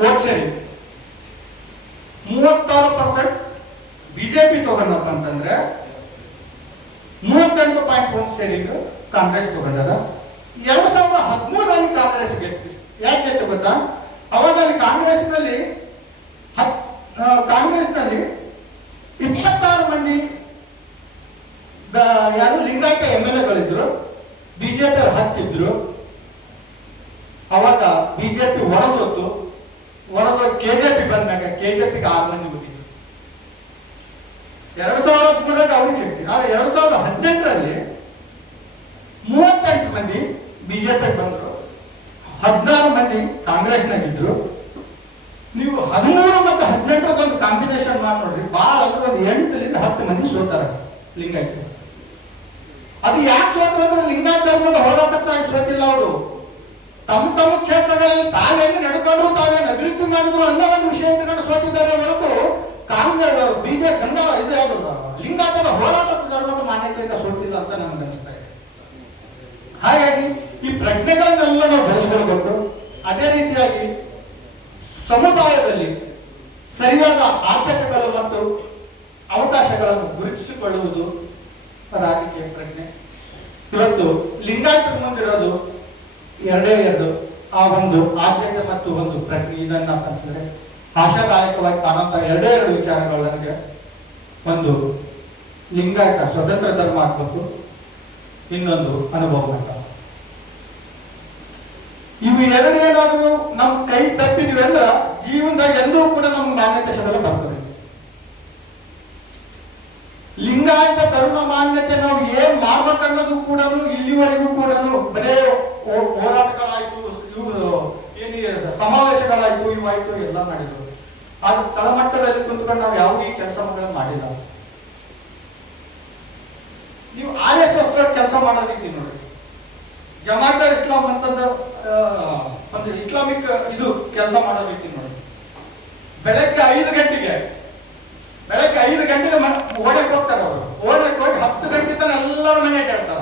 ವೋಟ್ ಶೇರ್. 36% ಬಿಜೆಪಿ ತಗೊಂಡಪ್ಪ ಅಂತಂದ್ರೆ 38.1 ಶೇರಿಂಗ್ ಕಾಂಗ್ರೆಸ್ ತಗೊಂಡದ. 2013ರಲ್ಲಿ ಕಾಂಗ್ರೆಸ್ ಗೆದ್ದು. ಯಾಕೆ ಗೆದ್ದು ಗೊತ್ತಾ? ಅವಾಗಲ್ಲಿ ಕಾಂಗ್ರೆಸ್ನಲ್ಲಿ 26 ಮಂದಿ ಯಾರು ಲಿಂಗಾಯತ MLAಗಳಿದ್ರು, ಬಿಜೆಪಿ 10 ಇದ್ರು. ಅವಾಗ ಬಿಜೆಪಿ ಹೊರದೋತು ಕೆಜೆಪಿ ಬಂದಾಗ ಕೆಜೆಪಿಗೆ 6 ಮಂದಿ ಹೋಗಿದ್ರು. 2013ರಲ್ಲಿ ಅವ್ರಿಗೆ ಸಿಕ್ತಿ. ಆದ್ರೆ 2018ರಲ್ಲಿ 38 ಮಂದಿ ಬಿಜೆಪಿ ಬಂದ್ರು, 16 ಮಂದಿ ಕಾಂಗ್ರೆಸ್ನಾಗಿದ್ರು. ನೀವು 13 ಮತ್ತು 18 ಒಂದು ಕಾಂಬಿನೇಷನ್ ಮಾಡಿ ನೋಡ್ರಿ, ಬಹಳ ಅಂದ್ರೆ ಒಂದು 8ರಿಂದ 10 ಮಂದಿ ಸೋತಾರ ಲಿಂಗಾಯತ. ಅದು ಯಾಕೆ ಸೋತ್ರ ಅಂದ್ರೆ ಲಿಂಗಾಯತ ಧರ್ಮದ ಹೋರಾಟಕ್ಕಾಗಿ ಸೋತಿಲ್ಲ. ಅವರು ತಮ್ಮ ಕ್ಷೇತ್ರಗಳಲ್ಲಿ ತಾವೇನು ನಡ್ಕೊಂಡ್ರು, ತಾವೇನು ಅಭಿವೃದ್ಧಿ ಮಾಡಿದ್ರು ಅನ್ನೋ ಒಂದು ವಿಷಯ ಇಟ್ಕೊಂಡು ಸೋತಿದ್ದಾರೆ ಹೊರತು ಕಾಂಗ್ರೆಸ್ ಬಿಜೆಪಿ ಇದು ಯಾವುದು ಲಿಂಗಾಯತದ ಹೋರಾಟದ ಧರ್ಮದ ಮಾನ್ಯತೆಯಿಂದ ಸೋತಿಲ್ಲ ಅಂತ ನಮ್ಗೆ ಅನಿಸ್ತಾ ಇದೆ. ಹಾಗಾಗಿ ಈ ಪ್ರಜ್ಞೆಗಳನ್ನೆಲ್ಲ ನಾವು ಬೆಳೆಸಿಕೊಳ್ಬೇಕು. ಅದೇ ರೀತಿಯಾಗಿ ಸಮುದಾಯದಲ್ಲಿ ಸರಿಯಾದ ಆದ್ಯತೆಗಳು ಮತ್ತು ಅವಕಾಶಗಳನ್ನು ಗುರುತಿಸಿಕೊಳ್ಳುವುದು ರಾಜಕೀಯ ಪ್ರಜ್ಞೆ. ಇವತ್ತು ಲಿಂಗಾಯತರ ಮುಂದಿರೋದು 2 ಆ ಒಂದು ಆದ್ಯತೆ ಮತ್ತು ಒಂದು ಪ್ರಜ್ಞೆ. ಇದನ್ನ ಅಂತಂದ್ರೆ ಆಶಾದಾಯಕವಾಗಿ ಕಾಣುವಂತ 2 ವಿಚಾರಗಳು ನನಗೆ. ಒಂದು ಲಿಂಗಾಯತ ಸ್ವತಂತ್ರ ಧರ್ಮ ಆಗ್ಬೇಕು, ಇನ್ನೊಂದು ಅನುಭವ ಮಟ್ಟ. ಇವು ಎರಡು ಏನಾದ್ರು ನಮ್ ಕೈ ತಪ್ಪಿದ್ವಿ ಅಂದ್ರ ಜೀವನದಾಗ ಎಂದೂ ಕೂಡ ನಮ್ಗೆ ಮಾನ್ಯತೆ ಸಿಗಲು ಬರ್ತದೆ. ಲಿಂಗಾಯತ ಧರ್ಮ ಮಾನ್ಯತೆ ನಾವು ಏನ್ ಮಾಡ್ಬೇಕನ್ನೋದು ಕೂಡ ಇಲ್ಲಿವರೆಗೂ ಕೂಡ ಬರೇ ಹೋರಾಟಗಳಾಯ್ತು, ಸಮಾವೇಶಗಳಾಯ್ತು, ಇವಾಯ್ತು, ಎಲ್ಲ ಮಾಡಿದ್ರು. ಆದ್ರೆ ತಳಮಟ್ಟದಲ್ಲಿ ಕುಂತ್ಕೊಂಡು ನಾವು ಯಾವುದೇ ಕೆಲಸಗಳನ್ನು ಮಾಡಿಲ್ಲ. ನೀವು RSS ಕೆಲಸ ಮಾಡೋದಿತ್ತು ನೋಡಿ, ಜಮಾತ್ ಇಸ್ಲಾಂ ಅಂತಂದ ಒಂದು ಇಸ್ಲಾಮಿಕ್ ಇದು ಕೆಲಸ ಮಾಡೋದಿತ್ತು ನೋಡಿ. ಬೆಳಗ್ಗೆ 5 ಗಂಟೆಗೆ ಓಡಕ್ಕೆ ಹೋಗ್ತಾರೆ. ಅವರು ಓಡಕ್ಕೆ ಹೋಗಿ 10 ಗಂಟೆ ತನಕ ಎಲ್ಲರ ಮನೆ ಅಡ್ಡಾಡ್ತಾರ.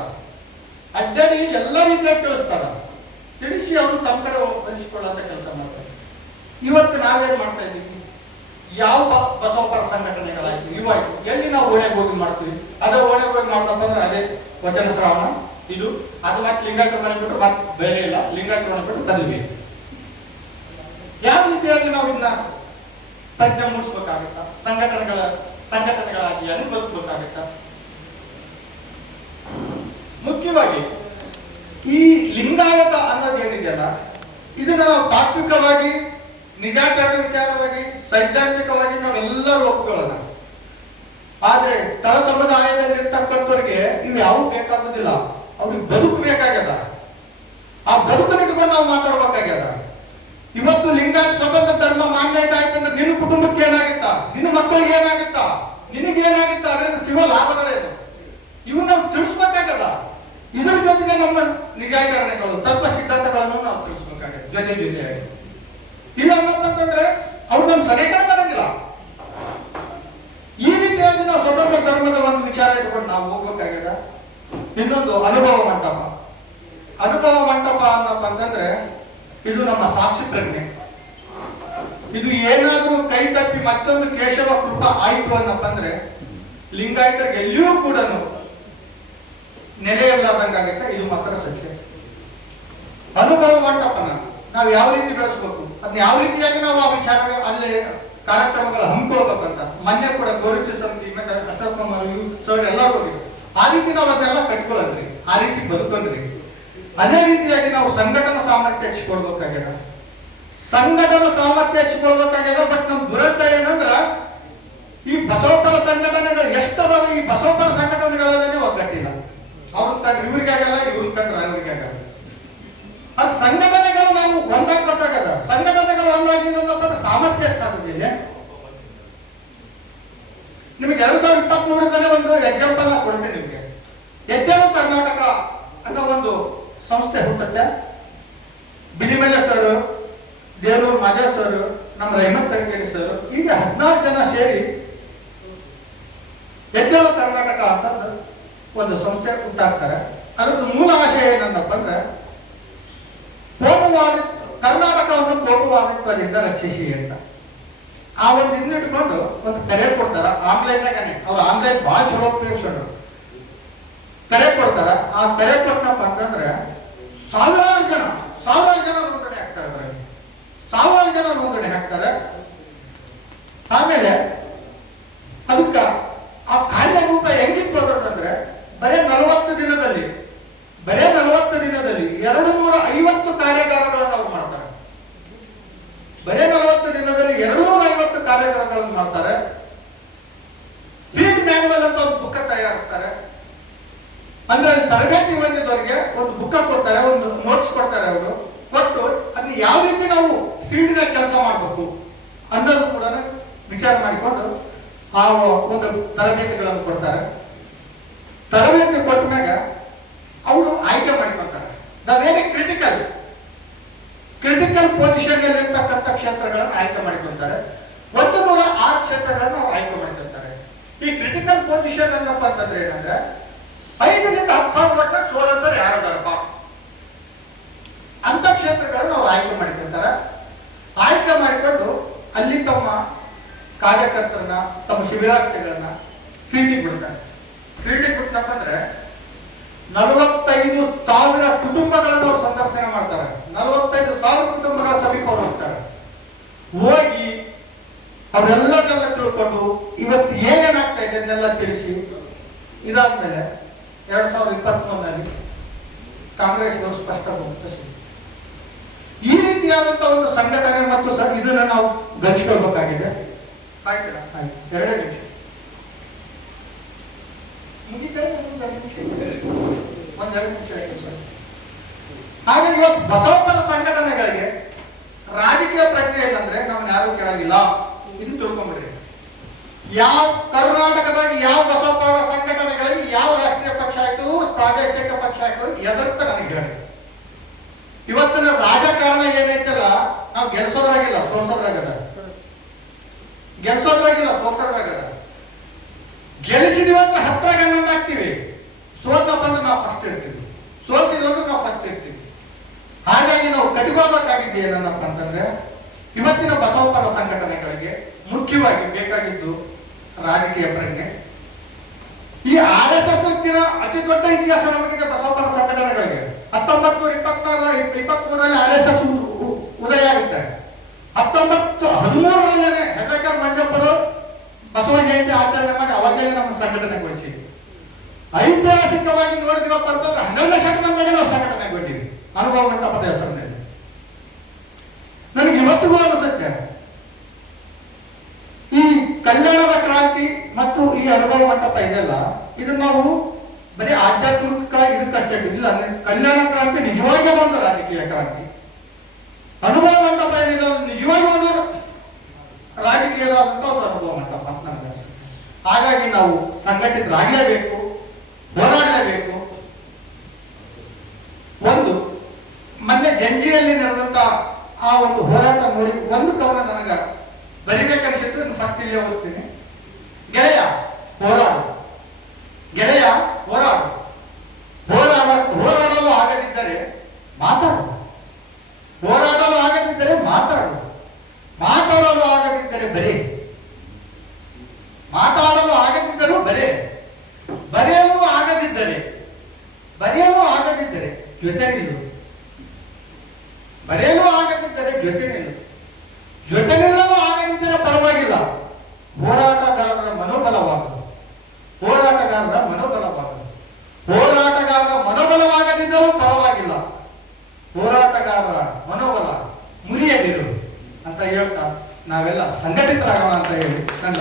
ಅಡ್ಡಾಡಿ ಎಲ್ಲ ರೀತಿಯಾಗಿ ತಿಳಿಸ್ತಾರ. ತಿಳಿಸಿ ಅವರು ತಮ್ಮ ಕಡೆ ಹಂಚಿಕೊಳ್ಳುವಂತ ಕೆಲಸ ಮಾಡ್ತಾರೆ. ಇವತ್ತು ನಾವೇನ್ ಮಾಡ್ತಾ ಇದ್ದೀವಿ? ಯಾವ ಬಸವಪರ ಸಂಘಟನೆಗಳಾಯ್ತು, ಇವಾಯ್ತು, ಎಲ್ಲಿ ನಾವು ಓಣೆಗೆ ಹೋಗಿ ಮಾಡ್ತೀವಿ? ಅದೇ ಓಣೆಗೆ ಹೋಗಿ ಮಾಡ್ದಪ್ಪ ಅಂದ್ರೆ ಅದೇ ವಚನ ಶ್ರಾವಣ ಇದು, ಅದು ಮತ್ತೆ ಲಿಂಗಾಕ್ರಮಣ ಬಿಟ್ಟು ಮತ್ತೆ ಬೇರೆ ಇಲ್ಲ, ಲಿಂಗಾಕ್ರಮಣ ಬಿಟ್ಟು ಬದಲಿಗೆ ಯಾವ ರೀತಿಯಾಗಿ ನಾವು ಇದನ್ನ ಪ್ರಜ್ಞೆ ಮೂಡಿಸ್ಬೇಕಾಗುತ್ತಾ? ಸಂಘಟನೆಗಳಾಗಿ ಬದುಕಬೇಕಾಗುತ್ತಾ? ಮುಖ್ಯವಾಗಿ ಈ ಲಿಂಗಾಯತ ಅನ್ನೋದು ಏನಿದೆಯಲ್ಲ, ಇದನ್ನ ನಾವು ತಾತ್ವಿಕವಾಗಿ, ನಿಜಾಚಾರ ವಿಚಾರವಾಗಿ, ಸೈದ್ಧಾಂತಿಕವಾಗಿ ನಾವೆಲ್ಲರೂ ಒಪ್ಕೊಳ್ಳೋಣ. ಆದ್ರೆ ತಳ ಸಮುದಾಯದಲ್ಲಿರ್ತಕ್ಕಂಥವ್ರಿಗೆ ಇವು ಯಾವ ಬೇಕಾಗುದಿಲ್ಲ. ಅವ್ರಿಗೆ ಬದುಕು ಬೇಕಾಗ್ಯದ. ಆ ಬದುಕನ್ನು ಇಟ್ಕೊಂಡು ನಾವು ಮಾತಾಡ್ಬೇಕಾಗ್ಯದ. ಇವತ್ತು ಲಿಂಗಾಯತ ಸ್ವತಂತ್ರ ಧರ್ಮ ಮಾನ್ಯತೆ ಆಯ್ತಂದ್ರೆ ನಿನ್ನ ಕುಟುಂಬಕ್ಕೆ ಏನಾಗುತ್ತಾ, ನಿನ್ನ ಮಕ್ಕಳಿಗೆ ಏನಾಗುತ್ತಾ, ನಿನಗೇನಾಗುತ್ತಾ, ಅದರಿಂದ ಸಿಗೋ ಲಾಭಗಳೇನು, ಇವು ನಾವು ತಿಳಿಸ್ಬೇಕಾಗದ. ಇದ್ರ ಜೊತೆಗೆ ನಮ್ಮ ನಿಜಾಚರಣೆಗಳು, ತತ್ವ ಸಿದ್ಧಾಂತಗಳನ್ನು ನಾವು ತಿಳಿಸ್ಬೇಕಾಗಿದೆ ಜೊತೆಯಾಗಿ. ಇಲ್ಲ ಅನ್ನೋದಂತಂದ್ರೆ ಅವ್ರು ನಮ್ಮ ಸರಿಯಾಗಿ ಬರಂಗಿಲ್ಲ. ಈ ರೀತಿಯಾಗಿ ನಾವು ಸ್ವತಂತ್ರ ಧರ್ಮದ ಒಂದು ವಿಚಾರ ಇಟ್ಕೊಂಡು ನಾವು ಹೋಗ್ಬೇಕಾಗಿದೆ. ಇನ್ನೊಂದು ಅನುಭವ ಮಂಟಪ ಅನ್ನಪ್ಪ ಅಂತಂದ್ರೆ ಇದು ನಮ್ಮ ಸಾಕ್ಷಿ ಪ್ರಜ್ಞೆ. ಇದು ಏನಾದ್ರೂ ಕೈ ತಪ್ಪಿ ಮತ್ತೊಂದು ಕೇಶವ ಕೃಪ ಆಯ್ತು ಅನ್ನಪ್ಪ ಅಂದ್ರೆ ಲಿಂಗಾಯತರಿಗೆ ಎಲ್ಲಿಯೂ ಕೂಡ ನೆಲೆ ಇಲ್ಲದಂಗಾಗುತ್ತೆ. ಇದು ಮಾತ್ರ ಸತ್ಯ. ಅನುಭವ ಮಂಟಪನ ನಾವು ಯಾವ ರೀತಿ ಬೆಳೆಸ್ಬೇಕು, ಅದನ್ನ ಯಾವ ರೀತಿಯಾಗಿ ನಾವು ಆ ವಿಚಾರ ಅಲ್ಲಿ ಕಾರ್ಯಕ್ರಮಗಳು ಹಮ್ಮಿಕೊಳ್ಬೇಕಂತ ಮೊನ್ನೆ ಕೂಡ ಗೋರಿಚ ಸಮಿತಿ ಮತ್ತೆ ಅಶೋಕ್ ಕುಮಾರ್ ಸರ್ ಎಲ್ಲರೂ ಹೋಗಿದ್ರು. ಆ ರೀತಿ ನಾವು ಅದನ್ನೆಲ್ಲ ಕಟ್ಕೊಳ್ಳಂದ್ರಿ, ಆ ರೀತಿ ಬದುಕೊಂಡ್ರಿ. ಅದೇ ರೀತಿಯಾಗಿ ನಾವು ಸಂಘಟನಾ ಸಾಮರ್ಥ್ಯ ಹೆಚ್ಚಿಕೊಳ್ಬೇಕಾಗ್ಯದ. ಬಟ್ ನಮ್ ದುರಂತ ಏನಂದ್ರ ಈ ಬಸವಪರ ಸಂಘಟನೆಗಳು ಎಷ್ಟದಾವ, ಈ ಬಸವಪರ ಸಂಘಟನೆಗಳಲ್ಲೇ ಒಗ್ಗಟ್ಟಿಲ್ಲ. ಅವ್ರನ್ನ ಕಂಡ್ರೆ ಇವ್ರಿಗೆ ಆಗಲ್ಲ, ಇವ್ರನ್ನ ಕಂಡ್ರೆ ಅವ್ರಿಗೆ ಆಗಲ್ಲ. ಆ ಸಂಘಟನೆಗಳು ನಾವು ಒಂದಾಗಬೇಕಾಗದ. ಸಂಘಟನೆಗಳು ಒಂದಾಗಿ ಸಾಮರ್ಥ್ಯ ಹೆಚ್ಚಾಗುದಿಲ್ಲ. ನಿಮಗೆ 2023 ಒಂದು ಎಕ್ಸಾಂಪಲ್ ಕೊಡ್ತೀನಿ ನಿಮ್ಗೆ. ಎದ್ದೇಳು ಕರ್ನಾಟಕ ಅನ್ನೋ ಒಂದು ಸಂಸ್ಥೆ ಹುಟ್ಟುತ್ತೆ. ಬಿಲಿಮಲೆ ಸರ್, ದೇವೂರು ಮಾದೇವ್ ಸರ್, ನಮ್ಮ ರಹಮತ್ ತಂಗೇರಿ ಸರ್, ಈಗ 14 ಜನ ಸೇರಿ ಎದ್ದೇಳು ಕರ್ನಾಟಕ ಅಂತ ಒಂದು ಸಂಸ್ಥೆ ಹುಟ್ಟಾಕ್ತಾರೆ. ಅದ್ರದ್ದು ಮೂಲ ಆಶಯ ಏನಂದಪ್ಪ ಅಂದ್ರೆ ಕರ್ನಾಟಕವನ್ನು ಕೋಪವಾದಿತ್ವದಿಂದ ರಕ್ಷಿಸಿ ಅಂತ. ಆ ಒಂದು ಇಟ್ಕೊಂಡು ಒಂದು ಕರೆ ಕೊಡ್ತಾರ. ಆನ್ಲೈನ್ದಾಗನೆ ಅವ್ರು ಆನ್ಲೈನ್ ಬಹಳ ಚಲೋ ಉಪಯೋಗಿಸೋರು. ಕರೆ ಕೊಡ್ತಾರ. ಆ ಕರೆ ಕೊಟ್ಟನಪ್ಪ ಅಂತಂದ್ರೆ ಸಾವಿರಾರು ಜನ ನೋಂದಣಿ ಆಗ್ತಾರೆ. ಸಾವಿರಾರು ಜನ ನೋಂದಣಿ ಹಾಕ್ತಾರೆ. ಆಮೇಲೆ ಅದಕ್ಕ ಆ ಕಾರ್ಯರೂಪ ಹೆಂಗಿತ್ತು ಅಂತಂದ್ರೆ ಬರೇ 40 ದಿನದಲ್ಲಿ 250 ಕಾರ್ಯಾಗಾರಗಳನ್ನು ಅವ್ರು ಮಾಡ್ತಾರೆ. ಬರೇ 40 ದಿನದಲ್ಲಿ 250 ಕಾರ್ಯಾಗಾರಗಳನ್ನು ಮಾಡ್ತಾರೆ. ಫೀಲ್ಡ್ ಮ್ಯಾನ್ಯುವಲ್ ಅಂತ ಒಂದು ಬುಕ್ ತಯಾರಿಸ್ತಾರೆ. ಅಂದ್ರೆ ತರಬೇತಿ ಹೊಂದಿದವರಿಗೆ ಒಂದು ಬುಕ್ ಕೊಡ್ತಾರೆ, ಒಂದು ನೋಟ್ಸ್ ಕೊಡ್ತಾರೆ. ಅವರು ಕೊಟ್ಟು ಅದನ್ನ ಯಾವ ರೀತಿ ನಾವು ಫೀಲ್ಡ್ ನ ಕೆಲಸ ಮಾಡಬೇಕು ಅನ್ನೋದು ಕೂಡ ವಿಚಾರ ಮಾಡಿಕೊಂಡು ಆ ಒಂದು ತರಬೇತಿಗಳನ್ನು ಕೊಡ್ತಾರೆ. ತರಬೇತಿ ಕೊಟ್ಟ ಮ್ಯಾಗ ಅವರು ಆಯ್ಕೆ ಮಾಡಿಕೊಳ್ತಾರೆ. ನಾವೇನೇ ಕ್ರಿಟಿಕಲ್ ಪೊಸಿಷನ್ ಅಲ್ಲಿ ಇರ್ತಕ್ಕಂಥ ಕ್ಷೇತ್ರಗಳನ್ನು ಆಯ್ಕೆ ಮಾಡಿಕೊಳ್ತಾರೆ. 106 ಕ್ಷೇತ್ರಗಳನ್ನು ನಾವು ಆಯ್ಕೆ ಮಾಡಿಕೊಳ್ತಾರೆ. ಈ ಕ್ರಿಟಿಕಲ್ ಪೊಸಿಷನ್ ಅನ್ನಪ್ಪ ಅಂತಂದ್ರೆ ಏನಂದ್ರೆ 5ರಿಂದ 10,000 ಮಟ್ಟ ಸೋಲಂತರು ಯಾರದಾರಪ್ಪ ಅಂತ ಕ್ಷೇತ್ರಗಳನ್ನು ಅವ್ರು ಆಯ್ಕೆ ಮಾಡಿಕೊಳ್ತಾರೆ. ಆಯ್ಕೆ ಮಾಡಿಕೊಂಡು ಅಲ್ಲಿ ತಮ್ಮ ಕಾರ್ಯಕರ್ತರನ್ನ, ತಮ್ಮ ಶಿಬಿರಾರ್ಥಿಗಳನ್ನ ಫೀಲ್ಡಿಗೆ ಬಿಡ್ತಾರೆ. ಫೀಲ್ಡಿಗೆ ಬಿಟ್ಟನಪ್ಪ ಅಂದ್ರೆ 45,000 ಕುಟುಂಬಗಳನ್ನು ಅವ್ರು ಸಂದರ್ಶನ ಮಾಡ್ತಾರೆ. 45,000 ಕುಟುಂಬಗಳ ಸಮೀಪ ಅವ್ರು ಹೋಗ್ತಾರೆ. ಹೋಗಿ ಅವರೆಲ್ಲದೆಲ್ಲ ತಿಳ್ಕೊಂಡು ಇವತ್ತು ಏನೇನಾಗ್ತಾ ಇದೆ ಅದನ್ನೆಲ್ಲ ತಿಳಿಸಿ, ಇದಾದ್ಮೇಲೆ 2023 ಕಾಂಗ್ರೆಸ್ ಸ್ಪಷ್ಟ ಬಹುಮತ ಸಿಗುತ್ತೆ. ರೀತಿಯಾದಂತ ಒಂದು ಸಂಘಟನೆ ಮತ್ತು ಇದನ್ನ ನಾವು ಗಂಚಿಕೊಳ್ಬೇಕಾಗಿದೆ. ಆಯ್ತು, ಎರಡೇ ನಿಮಿಷ ಒಂದೆರಡು ನಿಮಿಷ ಆಯ್ತು ಸರ್. ಹಾಗಾಗಿ ಇವತ್ತು ಬಸವಪ್ಪನ ಸಂಘಟನೆಗಳಿಗೆ ರಾಜಕೀಯ ಪ್ರಜ್ಞೆ ಇಲ್ಲಂದ್ರೆ ನಮ್ಮನ್ನ ಯಾರು ಕೇಳಂಗಿಲ್ಲ. ಇದು ತಿಳ್ಕೊಂಡ್ಬಿಡ್ರಿ. ಯಾವ ಕರ್ನಾಟಕದಾಗ ಯಾವ ಬಸವಪ್ಪನ ಸಂಘಟನೆಗಳಿಗೆ ಯಾವ ರಾಷ್ಟ್ರೀಯ ಪಕ್ಷ ಆಯ್ತು, ಪ್ರಾದೇಶಿಕ ಪಕ್ಷ ಆಯ್ತು, ಎದರ್ತ ನನಗೆ ಹೇಳಿ. ಇವತ್ತಿನ ರಾಜಕಾರಣ ಏನೈತಲ್ಲ, ನಾವು ಗೆಲ್ಸೋದ್ರಾಗಿಲ್ಲ, ಸೋಲ್ಸೋದ್ರಾಗದ. ಗೆಲ್ಸೋದ್ರಾಗಿಲ್ಲ, ಸೋಲ್ಸೋದ್ರಾಗದ. ಗೆಲ್ಲಿಸಿದೀವಂದ್ರೆ ಹತ್ತಾಗ ಆಗ್ತೀವಿ, ಸೋಲ್ನ ಬಂದು ನಾವು ಫಸ್ಟ್ ಇರ್ತೀವಿ, ಸೋಲ್ಸಿದ್ವಂದ್ರೆ ನಾವು ಫಸ್ಟ್ ಇರ್ತೀವಿ. ಹಾಗಾಗಿ ನಾವು ಕಟ್ಟಿಕೊಳ್ಬೇಕಾಗಿದ್ದು ಏನನ್ನಪ್ಪ ಅಂತಂದ್ರೆ, ಇವತ್ತಿನ ಬಸವಪ್ಪನ ಸಂಘಟನೆಗಳಿಗೆ ಮುಖ್ಯವಾಗಿ ಬೇಕಾಗಿದ್ದು ರಾಜಕೀಯ ಪ್ರಜ್ಞೆ. ಈ RSS ಅತಿ ದೊಡ್ಡ ಇತಿಹಾಸ ನಮಗೆ ಬಸವಪ್ಪನ ಸಂಘಟನೆಗಳಿಗೆ. 1923 RSS ಉದಯ ಆಗುತ್ತೆ. 1913 ಹೆಡ್ರೇಕರ್ ಮಂಜಪ್ಪರು ಬಸವ ಜಯಂತಿ ಆಚರಣೆ ಮಾಡಿ ಅವಾಗಲೇ ನಮ್ಮ ಸಂಘಟನೆಗೊಳಿಸಿ. ಐತಿಹಾಸಿಕವಾಗಿ ನೋಡಿದ್ವಪ್ಪ ಅಂತಂದ್ರೆ 12ನೇ ಶತಮಾನದಾಗ ನಾವು ಸಂಘಟನೆಗೊಂಡಿವಿ, ಅನುಭವ ಮಂಟಪದ ಹೆಸರಿನಲ್ಲಿ. ನನಗೆ ಇವತ್ತಿಗೂ ಅನಿಸುತ್ತೆ ಈ ಕಲ್ಯಾಣದ ಕ್ರಾಂತಿ ಮತ್ತು ಈ ಅನುಭವ ಮಂಟಪ ಇದೆಲ್ಲ, ಇದು ನಾವು ಬರೀ ಆಧ್ಯಾತ್ಮಿಕ ಇದಕ್ಕಷ್ಟೇ ಇಲ್ಲ. ಕಲ್ಯಾಣ ಕ್ರಾಂತಿ ನಿಜವಾಗಿ ಒಂದು ರಾಜಕೀಯ ಕ್ರಾಂತಿ, ಅನುಭವ ಮಂಟಪ ಏನಿದೆ ನಿಜವಾಗಿ ಒಂದು ರಾಜಕೀಯವಾದಂತ ಒಂದು ಅನುಭವ ಮಂಟಪ ಅಂತ ನನಗೆ ಅನಿಸುತ್ತೆ. ಹಾಗಾಗಿ ನಾವು ಸಂಘಟಿತರಾಗಲೇಬೇಕು, ಹೋರಾಡಲೇಬೇಕು. ಒಂದು ಮೊನ್ನೆ ಜಂಜಿಯಲ್ಲಿ ನಡೆದಂತ ಆ ಒಂದು ಹೋರಾಟ ನೋಡಿ ಒಂದು ಕವನ ನನಗ ಬರಿಬೇಕನ್ಸಿತ್ತು. ಫಸ್ಟ್ ಇಲ್ಲೇ ಓದ್ತೀನಿ. ಗೆಳೆಯ ಹೋರಾಡು, ಗೆಳೆಯ ಹೋರಾಡು, ಹೋರಾಡಲು ಆಗದಿದ್ದರೆ ಮಾತಾಡು, ಹೋರಾಡಲು ಆಗದಿದ್ದರೆ ಮಾತಾಡು, ಮಾತಾಡಲು ಆಗದಿದ್ದರೆ ಬರೆ, ಮಾತಾಡಲು ಆಗದಿದ್ದರೂ ಬರೆ, ಬರೆಯಲು ಆಗದಿದ್ದರೆ ಜೊತೆ ನಿಲ್ಲು, ಬರೆಯಲು ಆಗದಿದ್ದರೆ ಜೊತೆ ನಿಲ್ಲು, ಜೊತೆ ನಿಲ್ಲಲು ಆಗದಿದ್ದರೆ ಪರವಾಗಿಲ್ಲ, ಹೋರಾಟಗಾರರ ಮನೋಬಲವಾಗದು, ಹೋರಾಟಗಾರರ ಮನೋಬಲವಾಗದು, ಹೋರಾಟಗಾರರ ಮನೋಬಲವಾಗದಿದ್ದರೂ ಪರವಾಗಿಲ್ಲ, ಹೋರಾಟಗಾರರ ಮನೋಬಲ ಮುರಿಯದಿರು ಅಂತ ಹೇಳ್ತಾ ನಾವೆಲ್ಲ ಸಂಘಟಿತರಾಗೋಣ ಅಂತ ಹೇಳಿ ನನ್ನ